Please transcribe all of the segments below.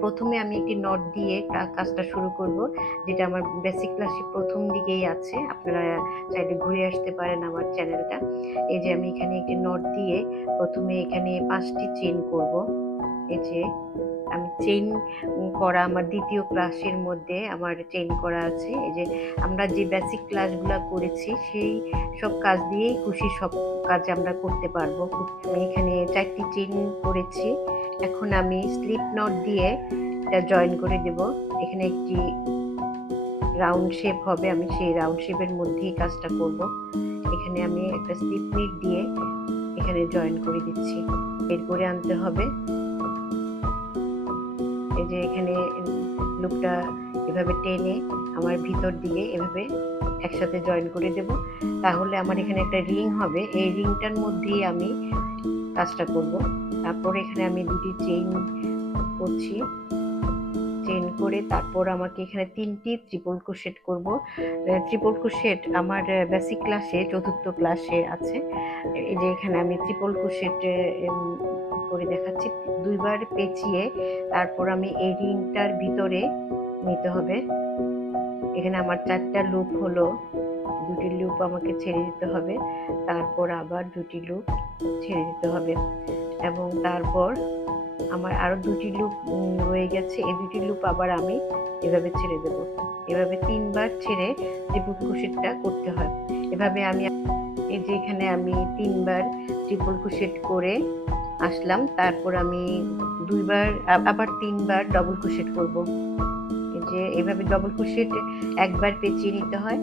প্রথমে আমি একটি নট দিয়ে কাজটা শুরু করব, যেটা আমার বেসিক ক্লাসে প্রথম দিকেই আছে। আপনারা চাইলে ঘুরে আসতে পারেন আমার চ্যানেলটা এই যে আমি এখানে একটি নট দিয়ে প্রথমে এখানে পাঁচটি চেন করব। এই যে চেইন করা, আমার দ্বিতীয় ক্লাসের মধ্যে আমার চেইন করা আছে। এই যে আমরা যে বেসিক ক্লাসগুলো করেছি, সেই সব কাজ দিয়েই খুশি সব কাজ আমরা করতে পারব। আমি এখানে চারটি চেইন করেছি। এখন আমি স্লিপ নট দিয়ে এটা জয়েন করে দেব। এখানে একটি রাউন্ড শেপ হবে, আমি সেই রাউন্ড শেপের মধ্যেই কাজটা করব। এখানে আমি একটা স্লিপ নিট দিয়ে এখানে জয়েন করে দিচ্ছি। বের করে আনতে হবে এই যে এখানে লুপটা এভাবে টেনে আমার ভিতর দিয়ে এভাবে একসাথে জয়েন করে দেব। তাহলে আমার এখানে একটা রিং হবে। এই রিংটার মধ্যেই আমি কাজটা করব। তারপর এখানে আমি দুটি চেইন করছি। চেইন করে তারপর আমাকে এখানে তিনটি ট্রিপল ক্রোশেট করব। ট্রিপল ক্রোশেট আমার বেসিক ক্লাসে চতুর্থ ক্লাসে আছে। এই যে এখানে আমি ট্রিপল ক্রোশেট করে দেখাচ্ছি। দুইবার পেঁচিয়ে তারপর আমি এই রিংটার ভিতরে নিতে হবে। এখানে আমার চারটা লুপ হলো। দুটি লুপ আমাকে ছেড়ে দিতে হবে। তারপর আবার দুটি লুপ ছেড়ে দিতে হবে। এবং তারপর আমার আরও দুটি লুপ রয়ে গেছে। এই দুটি লুপ আবার আমি এভাবে ছেড়ে দেব। এভাবে তিনবার ছেড়ে ত্রিপুল কুশেটটা করতে হয়। এভাবে আমি এই যে এখানে আমি তিনবার ট্রিপল কুশেট করে আসলাম। তারপর আমি দুইবার আবার তিনবার ডবল কুশেট করব। এই যে এভাবে ডবল কুশেট একবার পেঁচিয়ে নিতে হয়।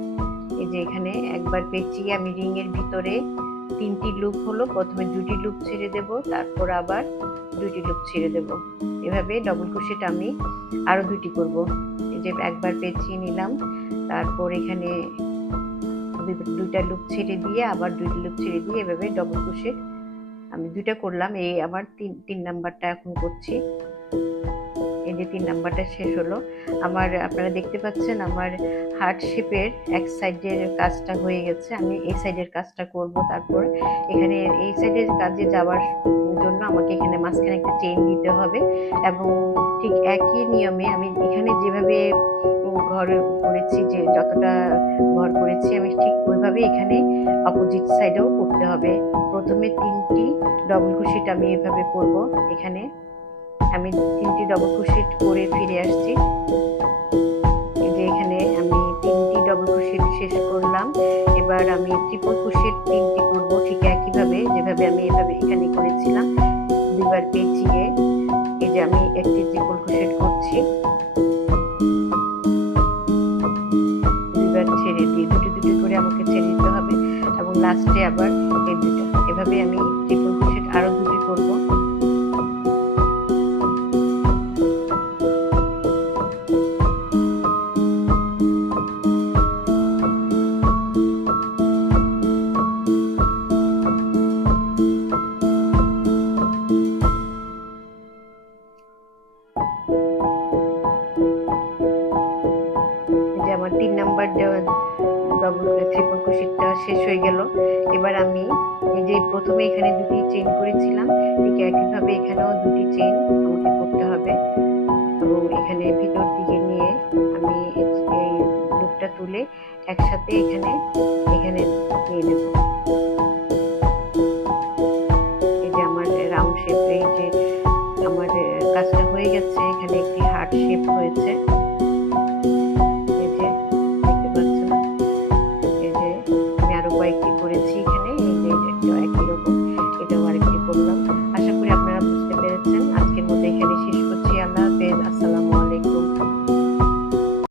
এই যে এখানে একবার পেঁচিয়ে আমি রিংয়ের ভিতরে তিনটি লুপ হলো, প্রথমে দুটি লুপ ছেড়ে দেব, তারপর আবার দুটি লুপ ছেড়ে দেব। এভাবে ডবল ক্রোশেট আমি আরও দুটি করব। এই যে একবার পেঁচিয়ে নিলাম, তারপর এখানে দুইটা লুপ ছেড়ে দিয়ে, আবার দুইটা লুপ ছেড়ে দিয়ে এভাবে ডবল ক্রোশেট আমি দুইটা করলাম। এই আবার তিন তিন নাম্বারটা এখন করছি। এই যে তিন নাম্বারটা শেষ হলো, আমার, আপনারা দেখতে পাচ্ছেন আমার হার্ট শেপের এক সাইডের কাজটা হয়ে গেছে। আমি এই সাইডের কাজটা করব তারপর এখানে, এই সাইডের কাজে যাওয়ার জন্য আমাকে এখানে মাঝখানে একটা চেন দিতে হবে এবং ঠিক একই নিয়মে আমি এখানে যেভাবে ঘর করেছি, যে যতটা ঘর করেছি, আমি ঠিক ওইভাবে এখানে অপোজিট সাইডেও করতে হবে। প্রথমে তিনটি ডবল ক্রোশেট আমি এভাবে করব এখানে। আমি তিনটি ডবল ক্রোশেট করে ফিরে আসছি। যে এখানে আমি তিনটি ডবল ক্রোশেট শেষ করলাম। এবার আমি ট্রিপল ক্রোশেট তিনটি করব ঠিক একইভাবে, যেভাবে আমি এভাবে এখানে করেছিলাম। দুইবার পেঁচিয়ে এই যে আমি একটি ট্রিপল ক্রোশেট করছি। দুইবার ছেড়ে দিয়ে, দুটি দুটি করে আমাকে ছেড়ে দিতে হবে এবং লাস্টে আবার এই দুটা এভাবে আমি ট্রিপল ক্রোশেট আরও দুটি করব। যে আমার তিন নাম্বার ডবল ট্রিপল ক্রোশেটটা শেষ হয়ে গেল। এবার আমি এই যে প্রথমে এখানে দুটি চেইন করেছিলাম, ঠিক একইভাবে এখানেও দুটি চেন আমাকে করতে হবে। এবং এখানে ভিতর দিকে নিয়ে আমি এই লুপটা তুলে একসাথে এখানে এখানে নিয়ে নেব।